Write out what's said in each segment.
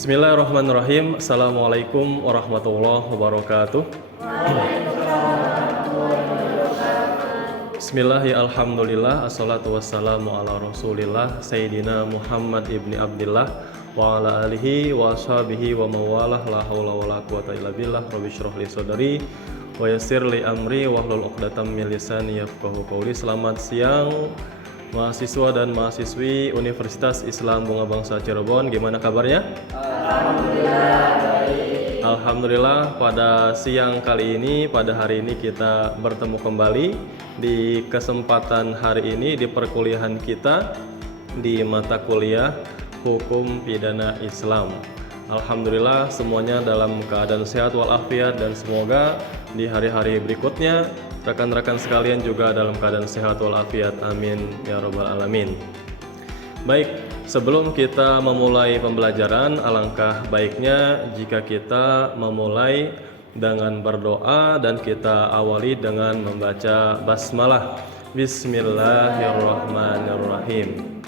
Bismillahirrahmanirrahim. Assalamualaikum warahmatullahi wabarakatuh. Bismillah, ya alhamdulillah, assalatu wassalamu ala rasulillah Sayyidina Muhammad ibni Abdillah wa ala alihi wa ashabihi wa mawalah, la hawla wa la quwata illa billah. Rabbi syrah li sadri wa yassir li amri wahlul 'uqdatam min lisani yafqahu qawli. Selamat siang mahasiswa dan mahasiswi Universitas Islam Bunga Bangsa Cirebon. Gimana kabarnya? Alhamdulillah baik. Alhamdulillah, pada siang kali ini, pada hari ini kita bertemu kembali di kesempatan hari ini di perkuliahan kita di mata kuliah Hukum Pidana Islam. Alhamdulillah semuanya dalam keadaan sehat walafiat, dan semoga di hari-hari berikutnya rekan-rekan sekalian juga dalam keadaan sehat walafiat. Amin ya rabbal alamin. Baik, sebelum kita memulai pembelajaran, alangkah baiknya jika kita memulai dengan berdoa, dan kita awali dengan membaca basmalah. Bismillahirrahmanirrahim.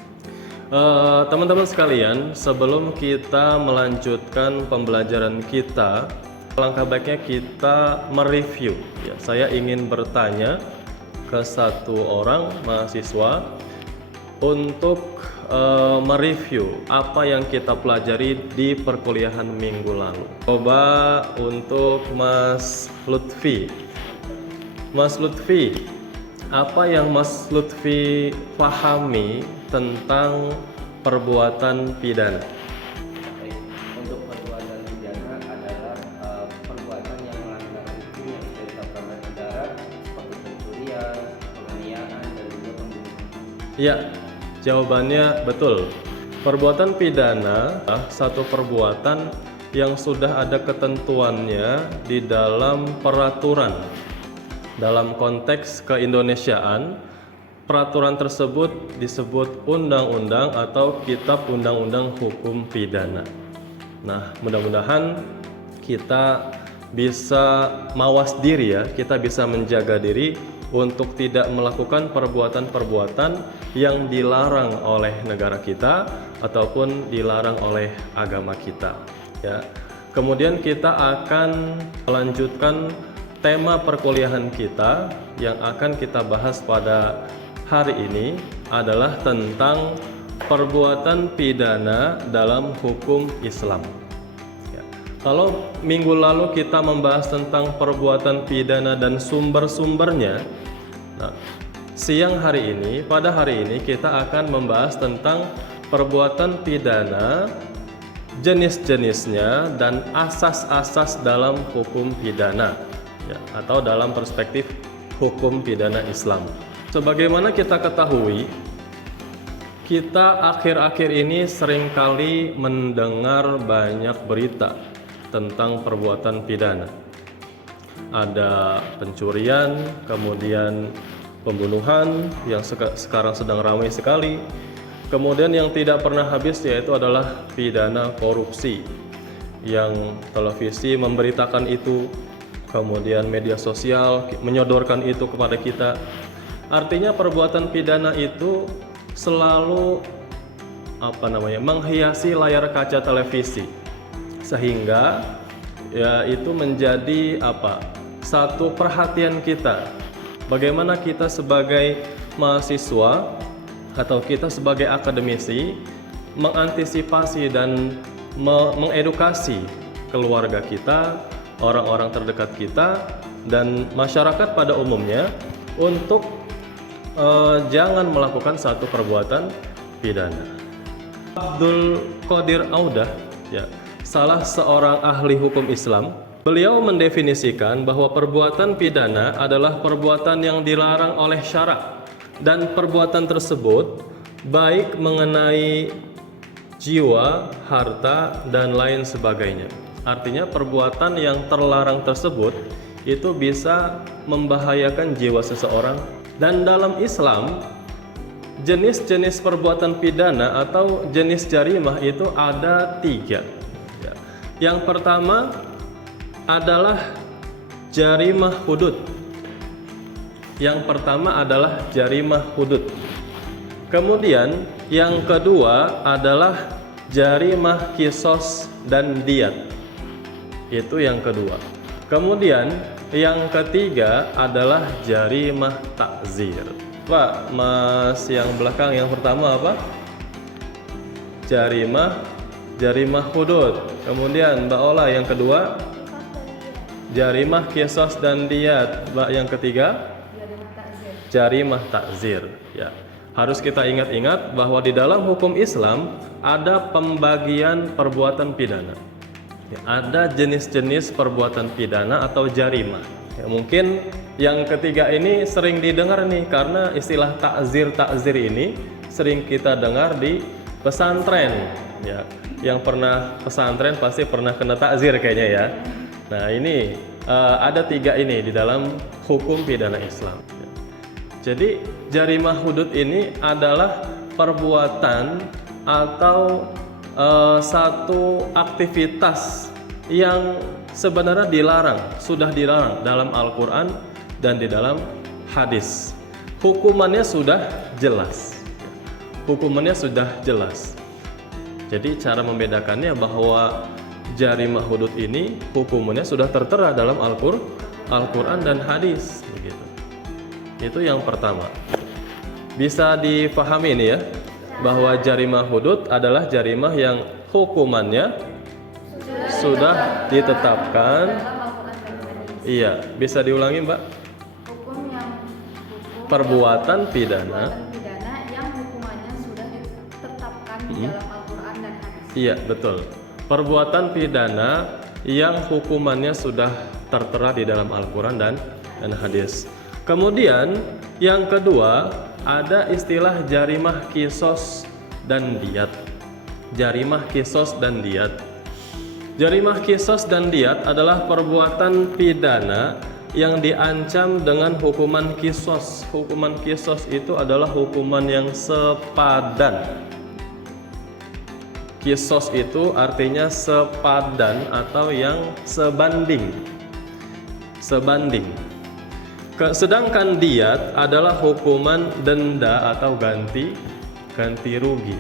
Teman-teman sekalian, sebelum kita melanjutkan pembelajaran kita, alangkah baiknya kita mereview. Ya, saya ingin bertanya ke satu orang mahasiswa untuk mereview apa yang kita pelajari di perkuliahan minggu lalu. Coba untuk Mas Lutfi. Mas Lutfi, apa yang Mas Lutfi pahami tentang perbuatan pidana? Untuk perbuatan pidana adalah perbuatan yang melanggar hukum yang bisa ditetapkan negara, seperti pencurian, penganiayaan, dan juga pembunuhan. Ya, jawabannya betul. Perbuatan pidana adalah satu perbuatan yang sudah ada ketentuannya di dalam peraturan. Dalam konteks keindonesiaan, peraturan tersebut disebut undang-undang atau kitab undang-undang hukum pidana. Nah, mudah-mudahan kita bisa mawas diri ya, kita bisa menjaga diri untuk tidak melakukan perbuatan-perbuatan yang dilarang oleh negara kita ataupun dilarang oleh agama kita ya. Kemudian kita akan melanjutkan tema perkuliahan kita yang akan kita bahas pada hari ini adalah tentang perbuatan pidana dalam hukum Islam. Ya. Kalau minggu lalu kita membahas tentang perbuatan pidana dan sumber-sumbernya, nah, pada hari ini kita akan membahas tentang perbuatan pidana, jenis-jenisnya, dan asas-asas dalam hukum pidana. Ya, atau dalam perspektif hukum pidana Islam. Sebagaimana kita ketahui, kita akhir-akhir ini seringkali mendengar banyak berita tentang perbuatan pidana. Ada pencurian, kemudian pembunuhan yang sekarang sedang ramai sekali. Kemudian yang tidak pernah habis yaitu adalah pidana korupsi, yang televisi memberitakan itu, kemudian media sosial menyodorkan itu kepada kita. Artinya perbuatan pidana itu selalu menghiasi layar kaca televisi, sehingga ya itu menjadi satu perhatian kita. Bagaimana kita sebagai mahasiswa atau kita sebagai akademisi mengantisipasi dan mengedukasi keluarga kita, orang-orang terdekat kita, dan masyarakat pada umumnya untuk jangan melakukan satu perbuatan pidana. Abdul Qadir Audah, ya, salah seorang ahli hukum Islam, beliau mendefinisikan bahwa perbuatan pidana adalah perbuatan yang dilarang oleh syarak, dan perbuatan tersebut baik mengenai jiwa, harta, dan lain sebagainya. Artinya perbuatan yang terlarang tersebut itu bisa membahayakan jiwa seseorang. Dan dalam Islam, jenis-jenis perbuatan pidana atau jenis jarimah itu ada 3. Yang pertama adalah jarimah hudud. Kemudian yang kedua adalah jarimah kisos dan diat. Itu yang kedua. Kemudian yang ketiga adalah jarimah takzir. Pak, Mas yang belakang yang pertama apa? Jarimah hudud. Kemudian Mbak Ola yang kedua jarimah kisos dan diat. Mbak yang ketiga jarimah takzir. Ya. Harus kita ingat-ingat bahwa di dalam hukum Islam ada pembagian perbuatan pidana. Ya, ada jenis-jenis perbuatan pidana atau jarimah. Ya, mungkin yang ketiga ini sering didengar nih karena istilah takzir ini sering kita dengar di pesantren. Ya, yang pernah pesantren pasti pernah kena takzir kayaknya ya. Nah ini ada tiga ini di dalam hukum pidana Islam. Jadi jarimah hudud ini adalah perbuatan atau satu aktivitas yang sebenarnya sudah dilarang dalam Al-Quran dan di dalam hadis. Hukumannya sudah jelas. Jadi cara membedakannya bahwa jarimah hudud ini hukumannya sudah tertera dalam Al-Quran dan hadis. Begitu. Itu yang pertama. Bisa dipahami ini ya, bahwa jarimah hudud adalah jarimah yang hukumannya sudah ditetapkan. Iya, bisa diulangi Mbak? Perbuatan pidana yang hukumannya sudah ditetapkan di dalam Al-Quran dan hadis. Iya, betul. Perbuatan pidana yang hukumannya sudah tertera di dalam Al-Quran dan hadis. Kemudian yang kedua ada istilah jarimah kisos dan diat. Jarimah kisos dan diat. Jarimah kisos dan diat adalah perbuatan pidana yang diancam dengan hukuman kisos. Hukuman kisos itu adalah hukuman yang sepadan. Kisos itu artinya sepadan atau yang sebanding. Sedangkan diat adalah hukuman denda atau ganti rugi.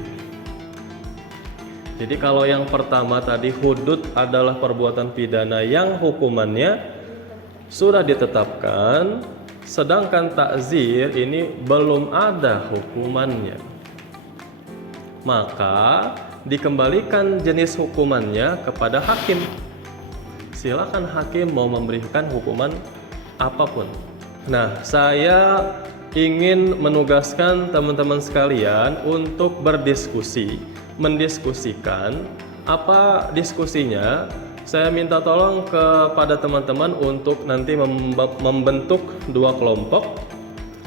Jadi kalau yang pertama tadi hudud adalah perbuatan pidana yang hukumannya sudah ditetapkan, sedangkan takzir ini belum ada hukumannya. Maka dikembalikan jenis hukumannya kepada hakim. Silakan hakim mau memberikan hukuman apapun. Nah, saya ingin menugaskan teman-teman sekalian untuk mendiskusikan apa diskusinya. Saya minta tolong kepada teman-teman untuk nanti membentuk dua kelompok.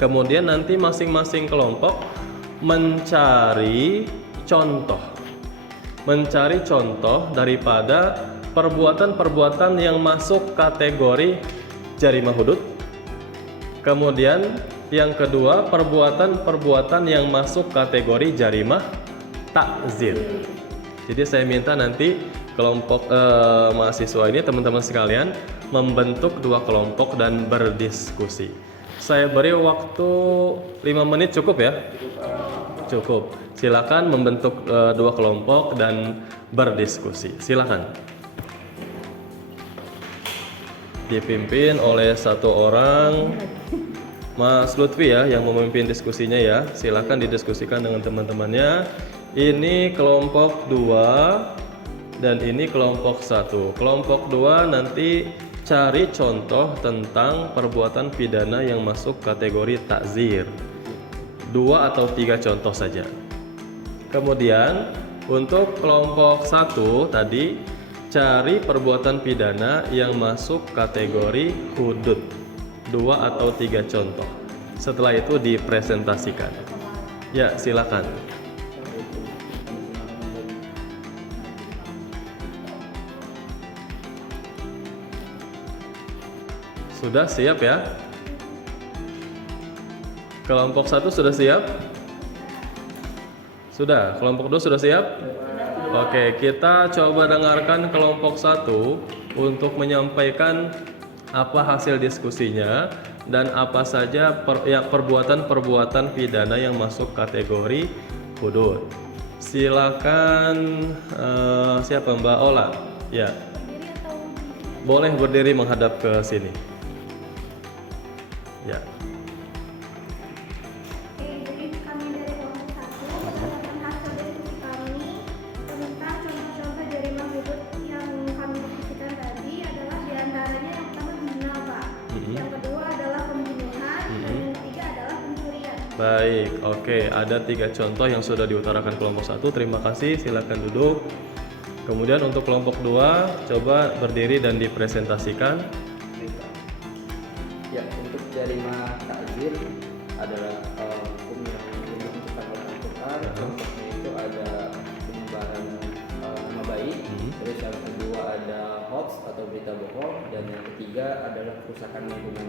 Kemudian nanti masing-masing kelompok mencari contoh daripada perbuatan-perbuatan yang masuk kategori jarimah hudud. Kemudian yang kedua, perbuatan-perbuatan yang masuk kategori jarimah takzir. Jadi saya minta nanti kelompok mahasiswa ini, teman-teman sekalian, membentuk dua kelompok dan berdiskusi. Saya beri waktu 5 menit, cukup ya? Cukup. Silakan membentuk dua kelompok dan berdiskusi. Silakan. Dipimpin oleh satu orang, Mas Lutfi ya, yang memimpin diskusinya ya. Silakan didiskusikan dengan teman-temannya. Ini kelompok 2 dan ini kelompok 1. Kelompok 2 nanti cari contoh tentang perbuatan pidana yang masuk kategori takzir. 2 atau 3 contoh saja. Kemudian untuk kelompok 1 tadi cari perbuatan pidana yang masuk kategori hudud. 2 atau 3 contoh. Setelah itu dipresentasikan. Ya, silakan. Sudah siap ya? Kelompok 1 sudah siap? Sudah. Kelompok 2 sudah siap? Oke, kita coba dengarkan kelompok 1 untuk menyampaikan apa hasil diskusinya dan apa saja perbuatan-perbuatan pidana yang masuk kategori hudud. Silakan siapa Mbak Ola? Ya, Berdiri atau berdiri? boleh berdiri menghadap ke sini. Ya, Oke, jadi kami dari kelompok 1 berdasarkan hasil diskusi kami tentang contoh-contoh jaringan hidup yang kami diskusikan tadi adalah diantaranya yang pertama zina, Pak. Yang kedua adalah pembunuhan dan yang ketiga adalah pencurian. baik. Oke, ada 3 contoh yang sudah diutarakan kelompok 1. Terima kasih. Silakan duduk. Kemudian untuk kelompok 2, coba berdiri dan dipresentasikan. Ya, untuk jarima takzir adalah hukum yang ditentukan oleh Al-Quran. Contohnya itu ada penyebaran nama baik. Terus yang kedua ada hoax atau berita bohong, dan yang ketiga adalah kerusakan lingkungan.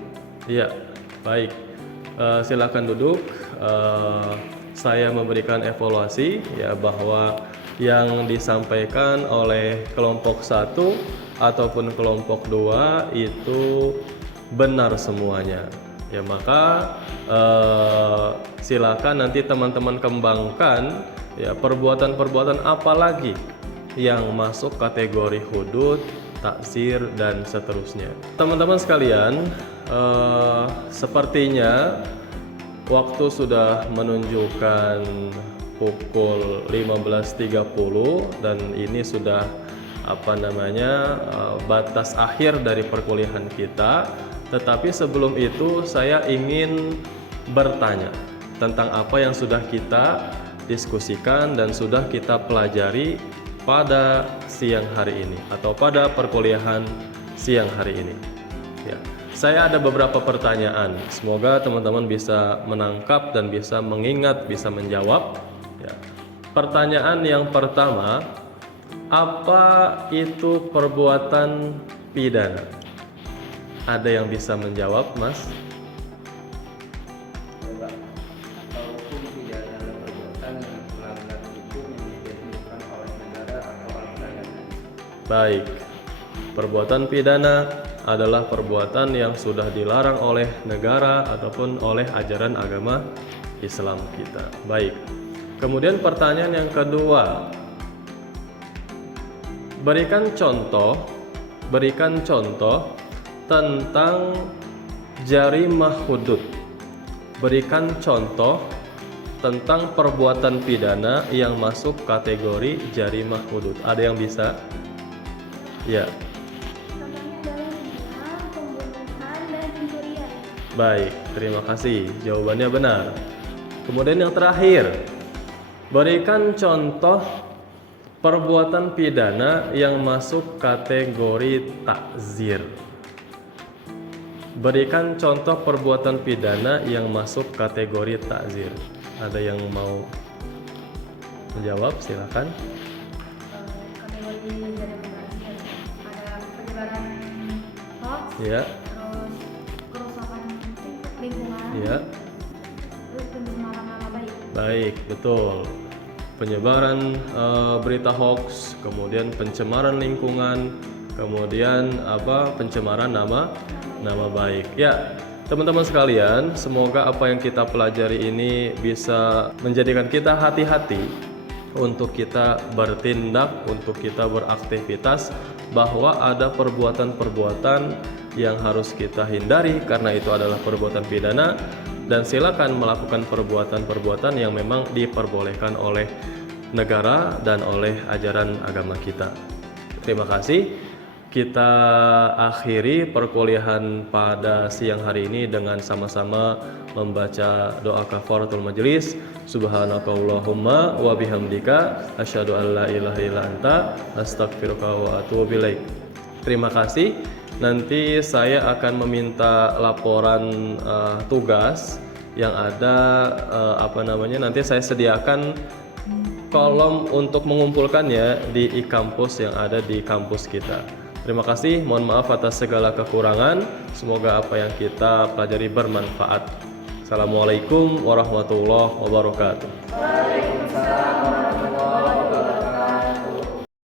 Iya, baik. Silakan duduk. Saya memberikan evaluasi ya bahwa yang disampaikan oleh kelompok 1 ataupun kelompok 2 itu benar semuanya. Ya, maka silakan nanti teman-teman kembangkan ya perbuatan-perbuatan apa lagi yang masuk kategori hudud, takzir dan seterusnya. Teman-teman sekalian, sepertinya waktu sudah menunjukkan pukul 15.30 dan ini sudah batas akhir dari perkuliahan kita. Tetapi sebelum itu saya ingin bertanya tentang apa yang sudah kita diskusikan dan sudah kita pelajari pada siang hari ini atau pada perkuliahan siang hari ini. Ya, saya ada beberapa pertanyaan. Semoga teman-teman bisa menangkap dan bisa mengingat, bisa menjawab. Ya. Pertanyaan yang pertama, apa itu perbuatan pidana? Ada yang bisa menjawab, Mas? Coba, hukum pidana adalah perbuatan yang melanggar hukum yang ditentukan oleh negara atau Al-Quran. Baik. Perbuatan pidana adalah perbuatan yang sudah dilarang oleh negara ataupun oleh ajaran agama Islam kita. Baik. Kemudian pertanyaan yang kedua, berikan contoh tentang jarimah hudud. Berikan contoh tentang perbuatan pidana yang masuk kategori jarimah hudud. Ada yang bisa? Ya. Contohnya adalah zina, pembunuhan, dan pencurian. Baik, terima kasih. Jawabannya benar. Kemudian yang terakhir, berikan contoh perbuatan pidana yang masuk kategori takzir. Berikan contoh perbuatan pidana yang masuk kategori takzir. Ada yang mau menjawab? Silakan. Kategori jaringan takzir ada penyebaran hoax, Ya, terus kerusakan lingkungan, ya. terus pencemaran nama baik. Baik, betul. Penyebaran berita hoax, kemudian pencemaran lingkungan, kemudian pencemaran nama baik. Ya, teman-teman sekalian, semoga apa yang kita pelajari ini bisa menjadikan kita hati-hati untuk kita bertindak, untuk kita beraktivitas, bahwa ada perbuatan-perbuatan yang harus kita hindari karena itu adalah perbuatan pidana. Dan silakan melakukan perbuatan-perbuatan yang memang diperbolehkan oleh negara dan oleh ajaran agama kita. Terima kasih. Kita akhiri perkuliahan pada siang hari ini dengan sama-sama membaca doa kafaratul majelis. Subhanakallahumma wa bihamdika asyhadu an la ilaha illa anta astaghfiruka wa atubu ilaik. Terima kasih. Nanti saya akan meminta laporan tugas yang ada nanti saya sediakan kolom untuk mengumpulkannya di e-kampus yang ada di kampus kita. Terima kasih, mohon maaf atas segala kekurangan. Semoga apa yang kita pelajari bermanfaat. Assalamualaikum warahmatullahi wabarakatuh.